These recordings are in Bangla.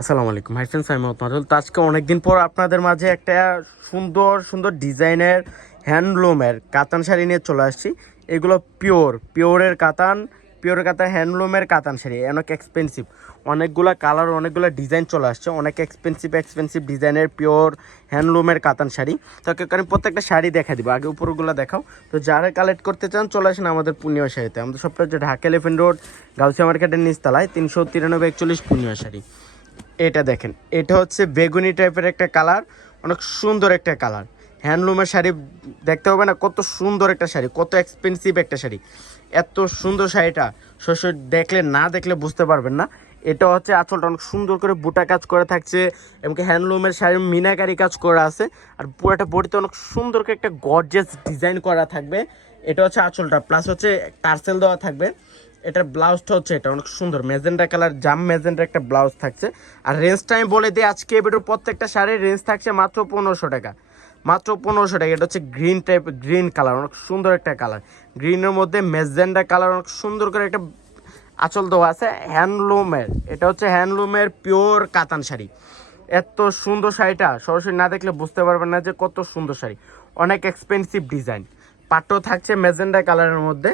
আসসালামু আলাইকুম হাই ফ্রেন্ডস, আমি মোহাম্মদ। তো আজকে অনেকদিন পর আপনাদের মাঝে একটা সুন্দর সুন্দর ডিজাইনের হ্যান্ডলুমের কাতান শাড়ি নিয়ে চলে আসছি। এগুলো পিওরের কাতান হ্যান্ডলুমের কাতান শাড়ি, অনেক এক্সপেন্সিভ, অনেকগুলো কালার, অনেকগুলো ডিজাইন চলে আসছে, অনেক এক্সপেন্সিভ ডিজাইনের পিওর হ্যান্ডলুমের কাতান শাড়ি। তো আমি প্রত্যেকটা শাড়ি দেখা দিব, আগে উপরগুলো দেখাও। তো যারা কালেক্ট করতে চান চলে আসেন আমাদের পূর্ণিমা শাড়িতে। আমাদের সবটা হচ্ছে ঢাকা এলিফেন্ট রোড, গাউসিয়া মার্কেটের নিচতলায়, 393 41 পূর্ণিমা শাড়ি। এটা দেখেন, এটা হচ্ছে বেগুনি টাইপের একটা কালার, অনেক সুন্দর একটা কালার। হ্যান্ডলুমের শাড়ি দেখতে হবে না, কত সুন্দর একটা শাড়ি, কত এক্সপেন্সিভ একটা শাড়ি। এত সুন্দর শাড়িটা শস্য দেখলে বুঝতে পারবেন না। এটা হচ্ছে আঁচলটা অনেক সুন্দর করে বুটা কাজ করে থাকছে, এমনকি হ্যান্ডলুমের শাড়ির মিনাকারি কাজ করা আছে। আর পুরোটা বডিতে অনেক সুন্দর করে একটা গর্জিয়াস ডিজাইন করা থাকবে। এটা হচ্ছে আঁচলটা, প্লাস হচ্ছে টার্সেল দেওয়া থাকবে। এটার ব্লাউজটা হচ্ছে এটা অনেক সুন্দর ম্যাজেন্টা কালার, ম্যাজেন্টা একটা ব্লাউজ থাকছে। আর রেঞ্জটা আমি বলে দিই, আজকে এবারে প্রত্যেকটা শাড়ির রেঞ্জ থাকছে মাত্র 1500 টাকা, মাত্র 1500 টাকা। এটা হচ্ছে গ্রিন কালার, অনেক সুন্দর একটা কালার, গ্রিনের মধ্যে ম্যাজেন্টা কালার, অনেক সুন্দর করে একটা আঁচল দেওয়া আছে হ্যান্ডলুমের। এটা হচ্ছে হ্যান্ডলুমের পিওর কাতান শাড়ি। এত সুন্দর শাড়িটা সরাসরি না দেখলে বুঝতে পারবেন না যে কত সুন্দর শাড়ি, অনেক এক্সপেন্সিভ ডিজাইন। পাটও থাকছে ম্যাজেন্টা কালারের মধ্যে।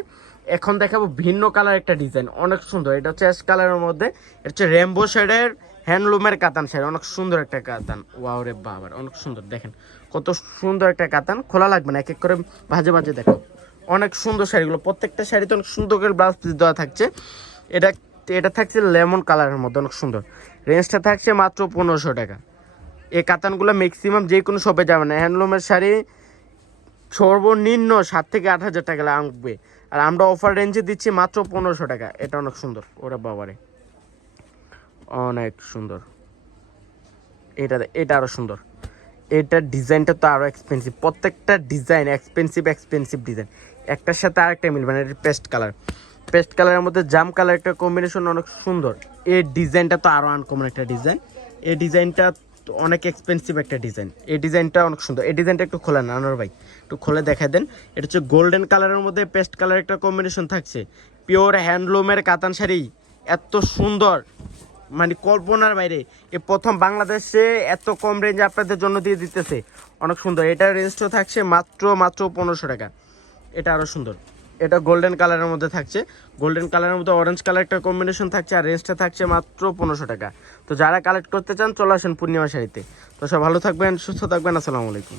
এখন দেখাবো ভিন্ন কালার একটা ডিজাইন, অনেক সুন্দর। এটা হচ্ছে অ্যাশ কালারের মধ্যে, এটা হচ্ছে রেমবো শেডের হ্যান্ডলুমের কাতান শাড়ি, অনেক সুন্দর একটা কাতান। ওয়াও রে বাবার, অনেক সুন্দর। দেখেন কত সুন্দর একটা কাতান, খোলা লাগবে না, এক এক করে ভাজে দেখো। অনেক সুন্দর শাড়িগুলো, প্রত্যেকটা শাড়িতে অনেক সুন্দর করে ব্লাউজ পিস দেওয়া থাকছে। এটা এটা থাকছে লেমন কালারের মধ্যে, অনেক সুন্দর। রেঞ্জটা থাকছে মাত্র 1500 টাকা। এই কাতানগুলো ম্যাক্সিমাম যে কোনো শপে যাবে না, হ্যান্ডলুমের শাড়ি সর্বনিম্ন 7 থেকে 8 হাজার টাকা লাগবে। আর আমরা অফার রেঞ্জে দিচ্ছি মাত্র 1500 টাকা। এটা অনেক সুন্দর, ওরা বাবারে অনেক সুন্দর। এটা আরও সুন্দর। এটার ডিজাইনটা তো আরও এক্সপেন্সিভ, প্রত্যেকটা ডিজাইন এক্সপেন্সিভ ডিজাইন, একটার সাথে আরেকটা মিলবে না। এটা পেস্ট কালারের মধ্যে জাম কালার একটা কম্বিনেশন, অনেক সুন্দর। এই ডিজাইনটা তো আরও আনকমন একটা ডিজাইন। এই ডিজাইনটা অনেক এক্সপেন্সিভ একটা ডিজাইন। এই ডিজাইনটা অনেক সুন্দর। এই ডিজাইনটা একটু খোলেন আনোয়ার ভাই, একটু খুলে দেখা দেন। এটা হচ্ছে গোল্ডেন কালারের মধ্যে পেস্ট কালার একটা কম্বিনেশন থাকছে, পিওর হ্যান্ডলুমের কাতান শাড়ি। এত সুন্দর, মানে কল্পনার বাইরে। এ প্রথম বাংলাদেশে এত কম রেঞ্জে আপনাদের জন্য দিয়ে দিতেছে, অনেক সুন্দর। এটার রেঞ্জটা থাকছে মাত্র 1500 টাকা। এটা আরও সুন্দর। এটা গোল্ডেন কালারের মধ্যে থাকছে, গোল্ডেন কালারের মধ্যে অরেঞ্জ কালার একটা কম্বিনেশন থাকছে। আর রেঞ্জটা থাকছে মাত্র 1500 টাকা। তো যারা কালেক্ট করতে চান চলে আসেন পূর্ণিমা শাড়িতে। তো সব ভালো থাকবেন, সুস্থ থাকবেন, আসসালামু আলাইকুম।